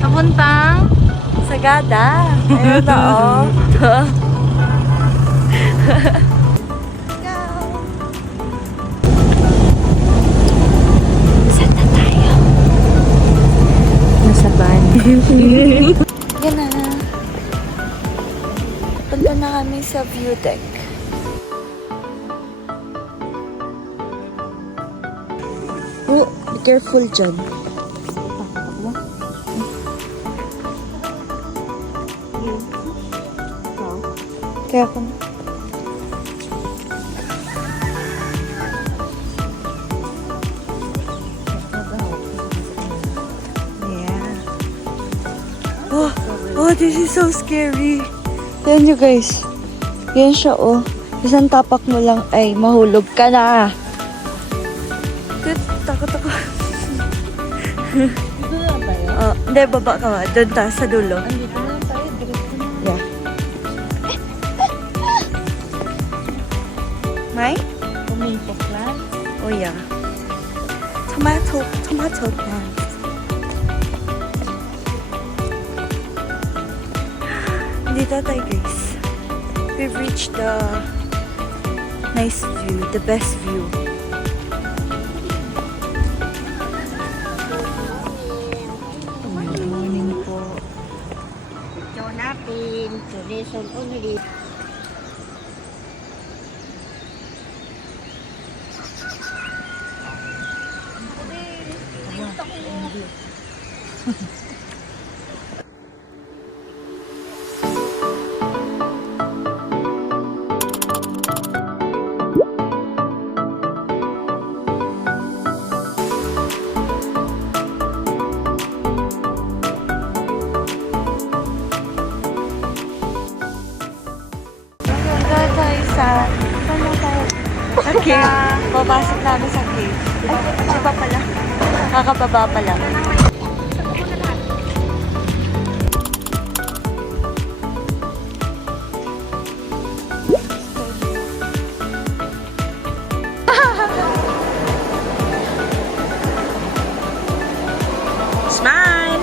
Papuntang Sagada. Ayun na, oh. Saan na tayo? Nasa van. Yan na. Punta na kami sa view deck. Oh, be careful dyan. Kaya ako na. Yeah. Oh, this is so scary. Tignan nyo guys. Yan siya oh. Isang tapak mo lang ay mahulog ka na. Takot ako. Dito na lang tayo. Oh, hindi, baba ka ba? Doon ta, sa dulo. Andito na lang tayo. Diretso na. Yeah. May? Pumintok lang. Oh yeah. Tomato plants. Dito tayo guys. We've reached the nice view, the best view. Good morning po. Ito natin. Tourism only. Hanggang tayo sa... Saan na tayo? Sa cave. Papasok namin sa cave. Ay, iba pala. Kakababa pala. Smile.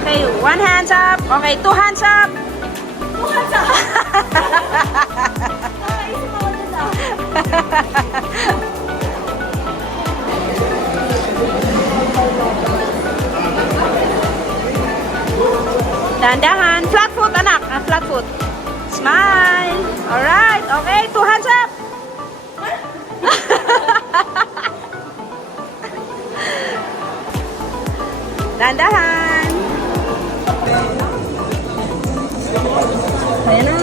Okay, one hands up. Okay, two hands up. Two hands up. Dahan-dahan. Flat foot, anak. Flat foot. Smile. Alright. Okay, two hands up. Dahan-dahan. Ayan na.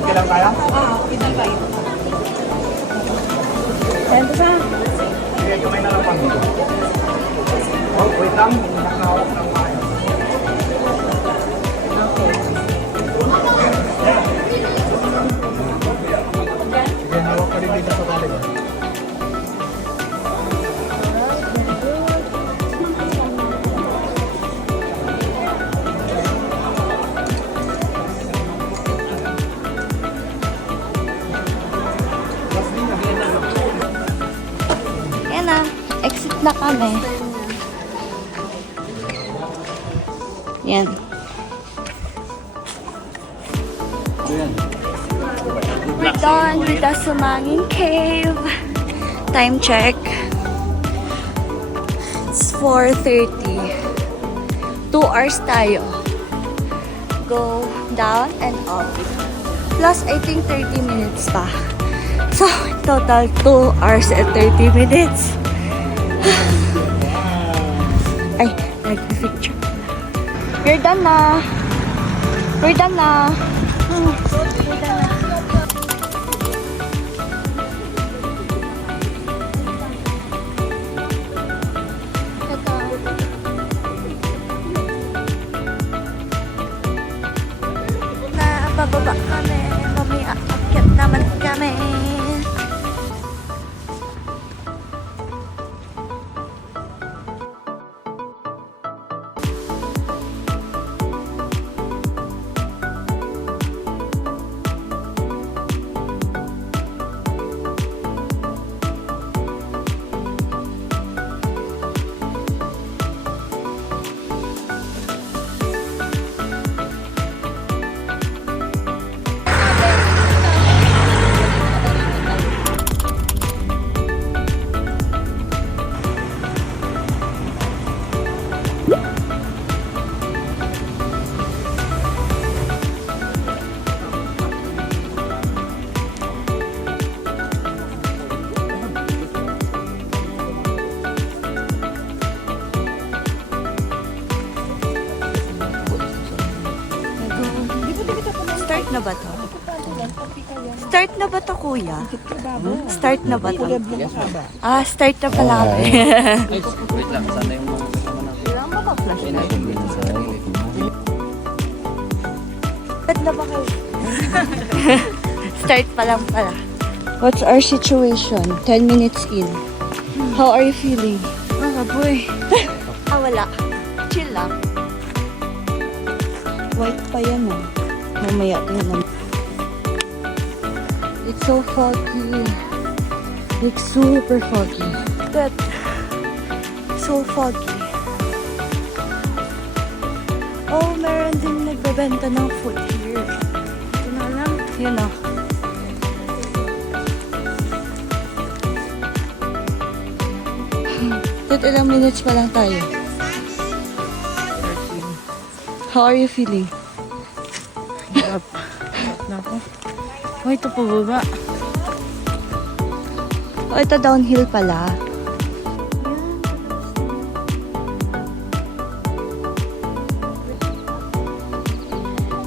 Okay lang kaya? Itan kayo. Ayan po sa. Sige, kamay na lang pang. Oh, wait lang. Nakahawak ng kaya. Sige, hawak ka rin dito sa balik. Yan na. Exit na kami. Yan. We're done with the Sumangin Cave. Time check. It's 4:30. 2 hours tayo. Go down and up. Plus, I think 30 minutes pa. So, total 2 hours and 30 minutes. Ay, nag-picture. We're done na. We're done na. We're done na. Pababa kami. Mamaya akyat naman kami. na ba to? Start na ba to, kuya? Start na ba to? Ah, start na pala kami. Wait lang, sana yung mga kasama natin. Kailangan ba pa-flash na? Start na ba kayo? Start pa lang pala. What's our situation? 10 minutes in. How are you feeling? Boy. Wala. Chill lang. White pa yan ah. Mamaya tingnan. It's so foggy. Like super foggy. That so foggy. Oh, meron din nagbebenta ng food here. Ito na lang. Yun ah. Tat ilang minutes pa lang tayo. How are you feeling? Nako. Oh, ito pa baba. Oh, ito downhill pala.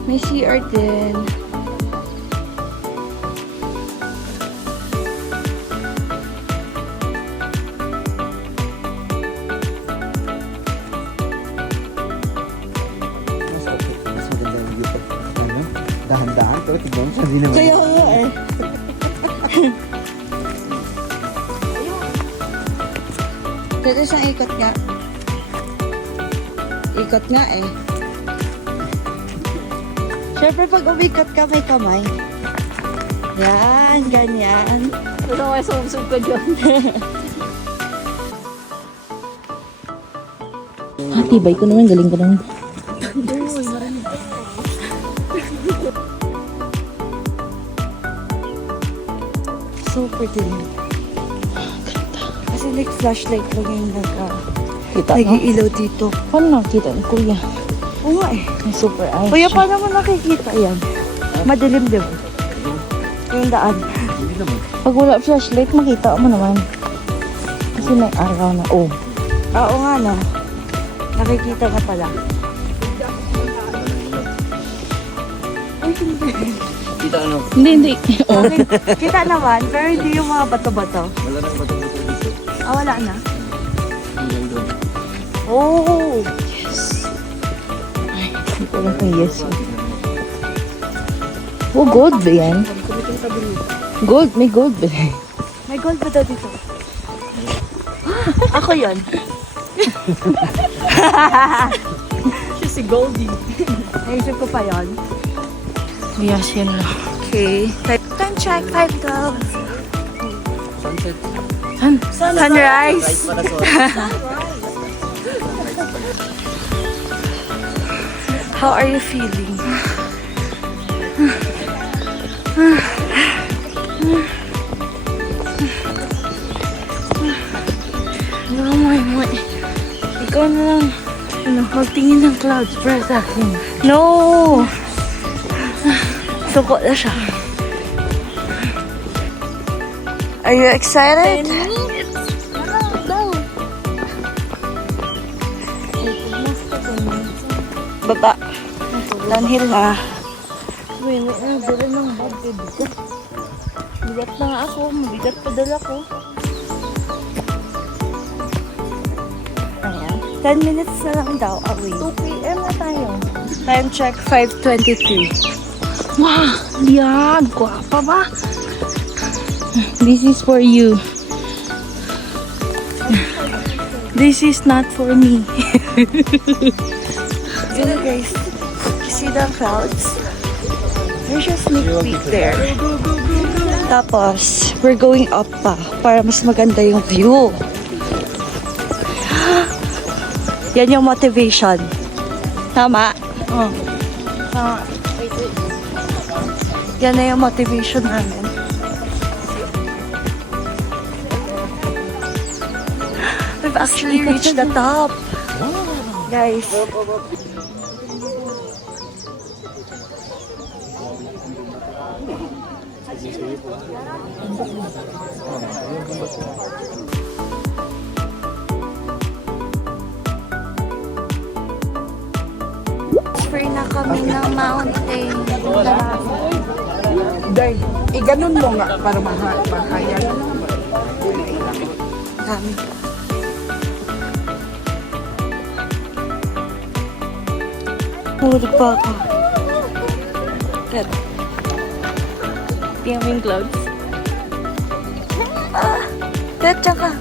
May CR din. Mas maganda yung dito. Ano? Dahan-dahan. Pero tignan mo siya. Hindi naman. Kaya nga eh. Dito isang ikot nga. Ikot nga eh. Siyempre pag umikot ka may kamay. Yan, ganyan. Ito na kayo sumsum ko dyan. Tibay ko naman, galing ko naman. Super dilim. Kasi like flashlight lang yung Kita no? nag-iilaw dito. Paano nakita ni Kuya? Oo nga eh. May super eyes. Kuya, paano mo nakikita yan? Madilim din. Yung daan. Hindi naman. Pag wala flashlight, makita mo naman. Kasi may araw na. Oh. Oo nga no. Nakikita na pala. Uy, hindi. Kita ano? Hindi. Oh. Okay, kita naman, pero hindi yung mga bato-bato. Wala nang bato-bato dito. Ah, wala na. Hanggang doon. Oh! Hindi ko lang kung yes. Oh, gold ba yan? Gold. May gold ba? May gold ba daw dito? Ako yun. Siya si Goldie. Naisip ko pa yun. Yes, yan lang. Okay. Time check, 5:12. Sunset. Sunrise. Right para sa How are you feeling? Moy. Ikaw na lang. Magtingin ng clouds para sa akin. No! Suko na siya. Are you excited? Baba. Downhill na. Uy, may dala ng bag dito. Bigat na nga ako. Mabigat pa dala ko. Ayan. 10 minutes na lang daw away. 2 p.m. na tayo. Time check, 5:23. Wow! Yan! Guwapa ba? This is for you. This is not for me. Yun guys, you see the clouds? There's a sneak peek there. Tapos, we're going up pa para mas maganda yung view. Yan yung motivation. Tama? Oh. Yan na yung motivation namin. We've actually reached the top. Guys. Free na kami. kami ng mountain. Day, ganun mo nga para mahaya. Dami. Hulog pa ako. Ted. Piaming clouds. Ted, tsaka.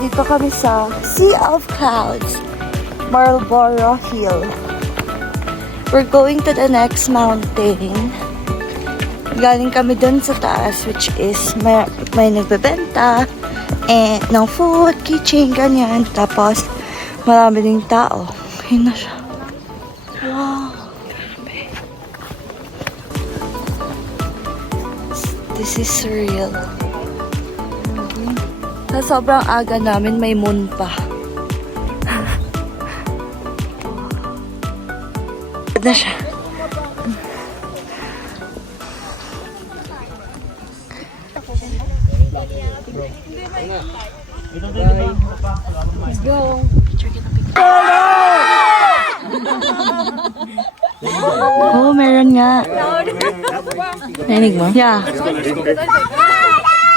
Dito kami sa Sea of Clouds, Marlborough Hill. We're going to the next mountain. Galing kami dun sa taas, which is may nagbebenta ng food, kitchen, ganyan. Tapos, marami ding tao. Ayun na siya. Wow. Grabe. This is surreal. Sa sobrang aga namin, may moon pa. Na siya. Let's go. Oo, meron nga. Narinig mo? Yeah.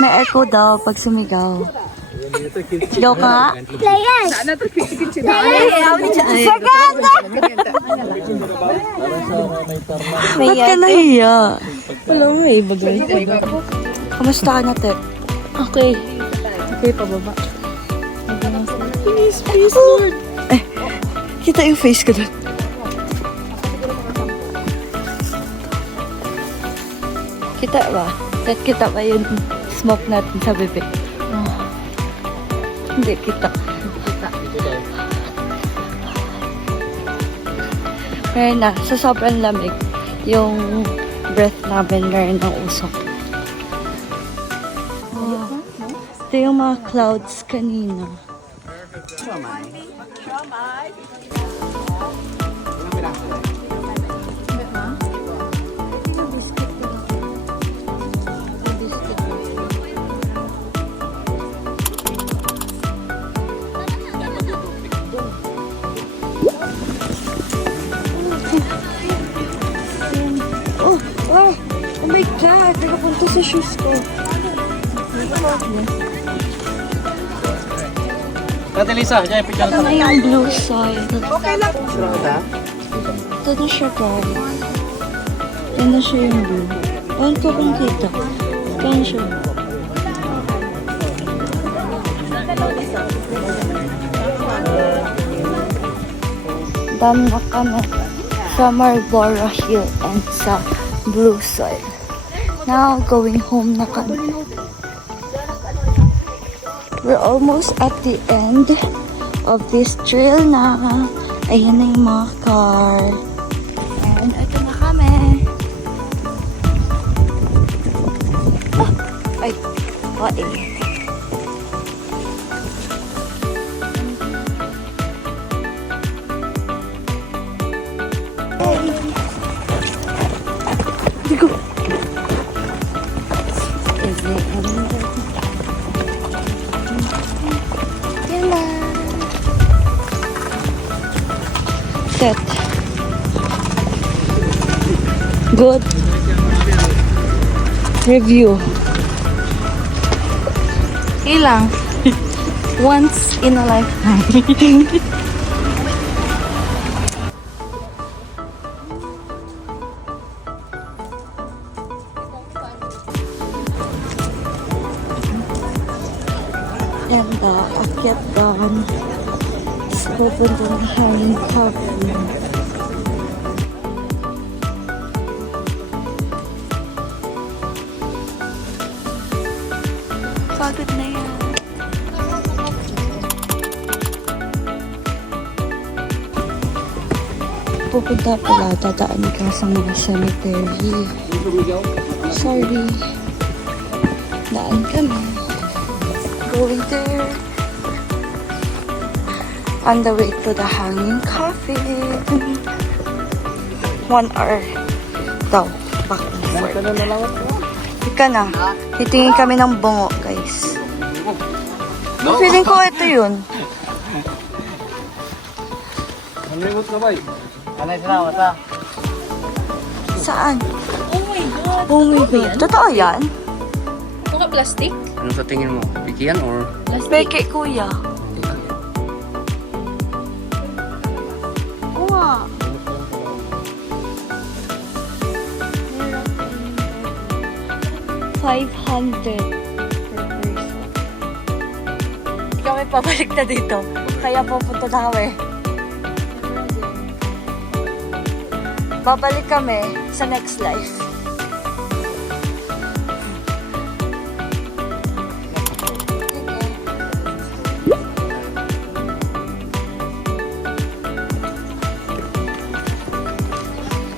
May echo daw pag sumigaw. Sigaw ka nga? Ba't ka nahiya? Wala mo eh, bagay. Kamusta ka na, Ted? Okay. Okay, pababa. Please, please, Lord. Kita yung face ko doon. Kita ba? Ted, kita ba yung smoke natin sa bibig? Hindi, kita. Pero na, sa sobrang lamig, yung breath namin meron ng usok. Ito yung mga clouds kanina. Oh my God! Nakapunta sa shoes ko. Ate Lisa, dyan, picture Ito na yung blue soil. Okay lang. Ito na siya, guys. Ito na siya yung blue. Ayan ko kung kita. Ito na siya. Done na kami sa Marlborough Hill and sa blue soil. Now, going home na kami. We're almost at the end of this trail na. Ayan na yung mga car. And ito na kami. Ay, Set. Good. Review. Ilang. Once in a lifetime. And akyat doon. Pupunta ng hanging coffee. Pagod na yan. Pupunta pala, dadaan ka sa mga cemetery. Sorry. Daan kami. Going there. On the way to the hanging coffin. 1 hour daw. Back and forth. Ika na. Titingin kami ng bungo, guys. Feeling ko ito yun. Panglimot na ba? Saan? Oh my God. Totoo yan? Ito ka plastic? Ano sa tingin mo? Pikian or? Peke, kuya. Wow. $500 per person. Hindi kami pabalik na dito. Kaya pupunta na kami. Babalik kami sa next life.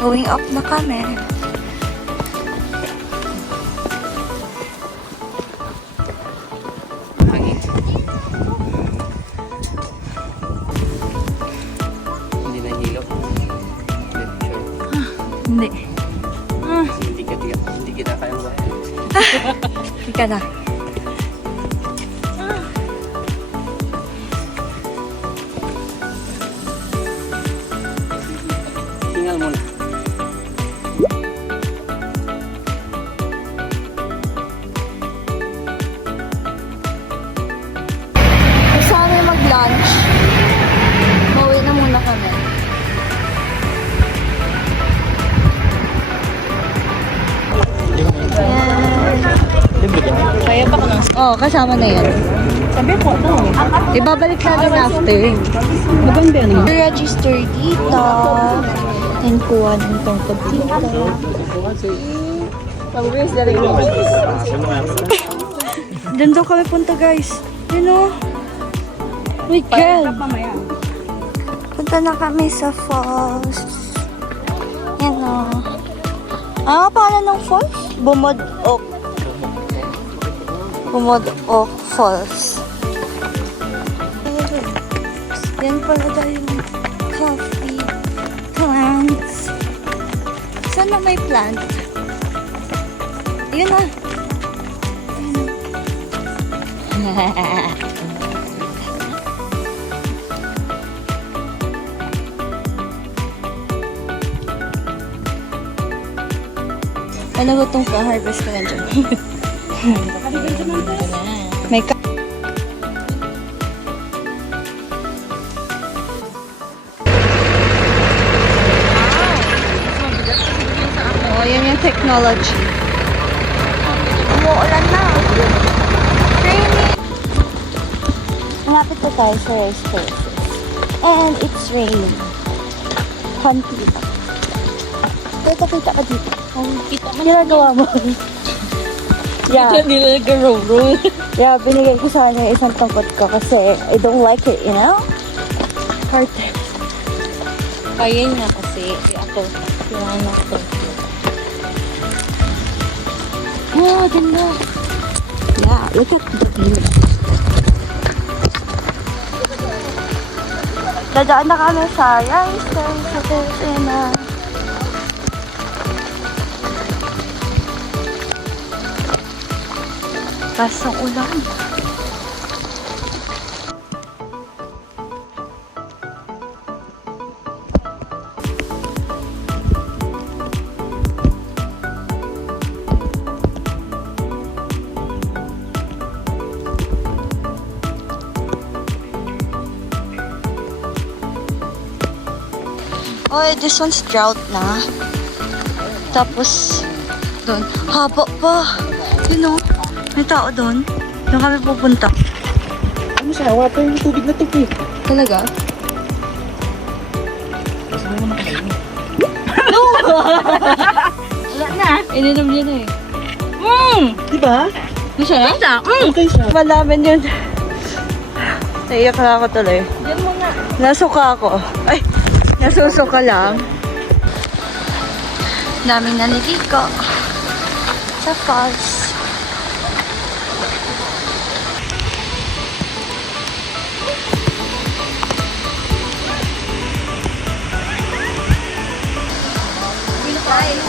Going up na kami. Hindi na hilo. Sure. Hindi. Hindi kita kaya ba? Hindi ka na. Tinggal muna. Gusto kami mag-lunch. Mauwi na muna kami. Kaya pa ko ng... Oo, kasama na yan. Sabi ko, no. Ibabalik natin after. Maganda naman. Register dito. And kuha ng tungkod dito. Doon daw kami punta, guys. You know? We can. Punta na kami sa falls. You know. Ah, pangalan ng falls? Bumodok. Bumodok Falls. Yan pala tayo yung coffee plants. Saan na may plant? Yun na. Ano ba itong ka-harvest ko na dyan? May ka... Oh, yan yung technology. Umuulan na. Raining. Malapit na tayo sa rice terraces. And it's raining. Konti ba? Kita ka dito. Kita mo. Ginagawa mo. Yeah. nila nag-roll. Yeah, binigay ko sa kanya isang tungkod ko kasi I don't like it, you know? Carter. Kaya niya kasi. Ako. Yung anak ko. Oh, ganda. Yeah, look at the view. Dadaan na kami sa rice sa Pilipinas. Pasang ulan. Oh, this one's drought na. Tapos, doon. Haba pa. You know, may tao doon. Doon kami pupunta. Ano siya? Water yung tubig na tupi. Talaga? Wala na. Ininom niya na eh. Di ba? Masarap? Okay siya. Malaman yun. Naiyak na ako tuloy. Diyan mo na. Nasuka ako. Ay, nasusuka lang. Daming naliligo. Sa falls. Guys,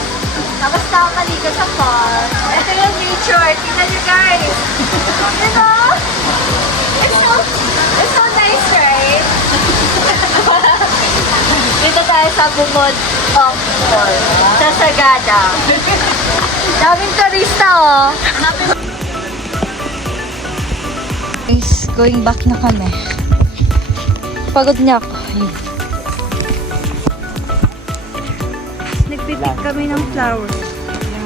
tapos na ako maligo sa falls. Ito yung picture. Tingnan nyo guys. Diba? It's so nice, right? Dito tayo sa Bumod of Mall. Sa Sagada. Daming turista, oh. Guys, going back na kami. Pagod na ako. Nagpipick kami ng flowers.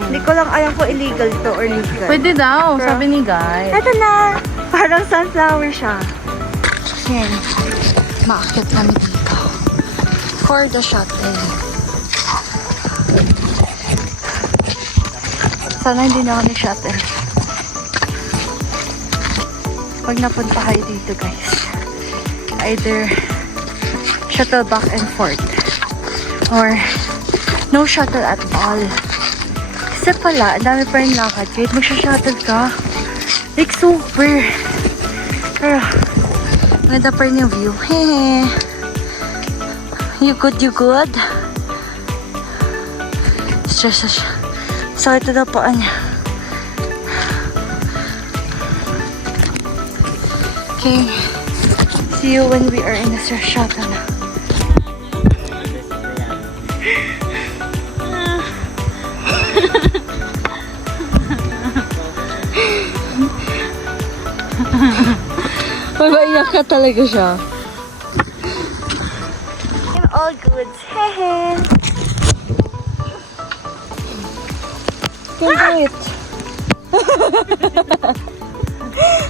Hindi ko lang alam kung illegal to or legal. Pwede daw, Pero- sabi ni Guy. Ito na! Parang sunflower siya. Yan. Maakyat kami dito. For the shuttle. Sana hindi na ako nag-shuttle. Pag napunta kayo dito, guys, either shuttle back and forth or no shuttle at all. Kasi pala, ang dami pa rin lakad. Kahit magsha-shuttle ka, like super. Pero, maganda pa rin yung view. Hehe. You good, you good? Stress na siya. Sakit na paan niya. Okay. See you when we are in the shuttle. Mabaiyak ka talaga siya. I'm all good. Hehe. Can do it.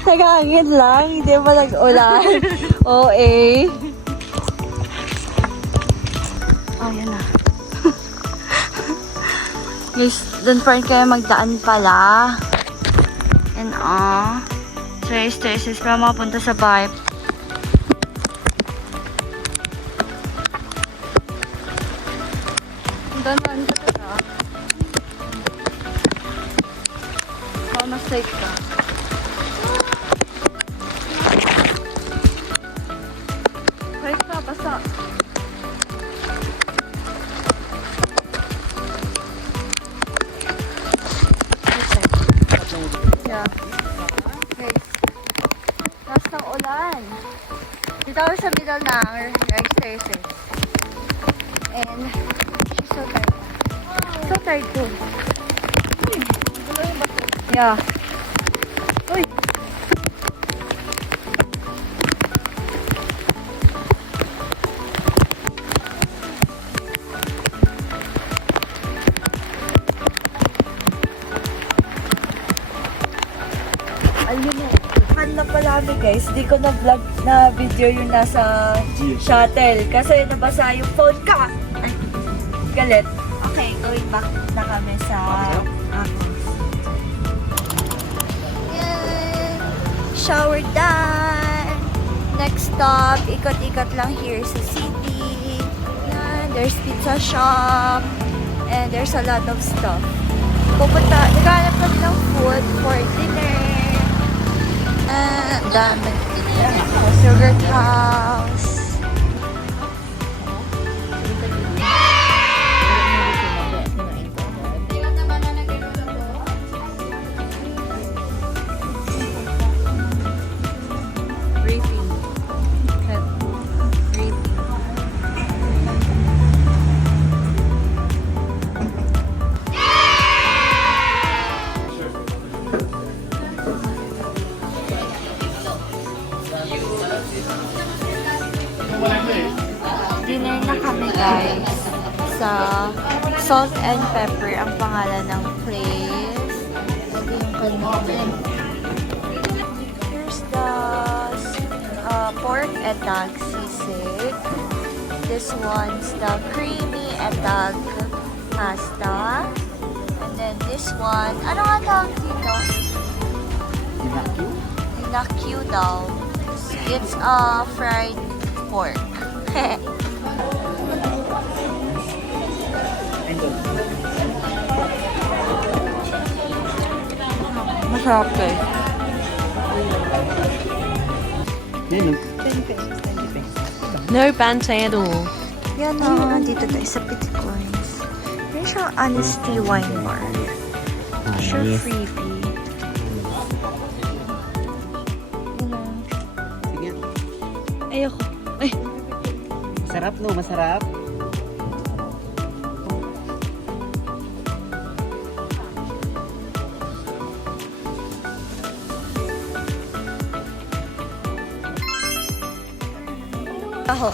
Nagahangin lang. Hindi pa nag-ulan. OA. Oh, yan na. Guys, doon pa rin kayo magdaan pala. And Stress pa makapunta sa bahay. Dandan ka talaga. Mistake ka. Wait pa, basta. Yeah. Guys, last ng ulan. Dito ako sa middle ng right stairs. And she's so tired. So tired too. Yeah. Uy. Ayun na. Na pala kami guys, di ko na vlog na video yung nasa shuttle kasi nabasa yung phone ka. Ay, galit. Okay, going back na kami sa shower done. Next stop, ikot-ikot lang here sa city. Yan, there's pizza shop and there's a lot of stuff. Naghanap kami ng food for dinner. Dami. Yogurt house. Dinner na kami guys sa Salt and Pepper ang pangalan ng place. Ito yung kanilang. Here's the pork etag sisig. This one's the creamy etag pasta. And then this one, ano nga tawag dito? Dinakyu daw. It's fried pork. Masarap guys. No bantay at all. Yan na, dito tayo sa Pitcoins. Yan siyang honesty wine bar. Sure freebie. Ayoko. Ay. Masarap no, masarap. Aho.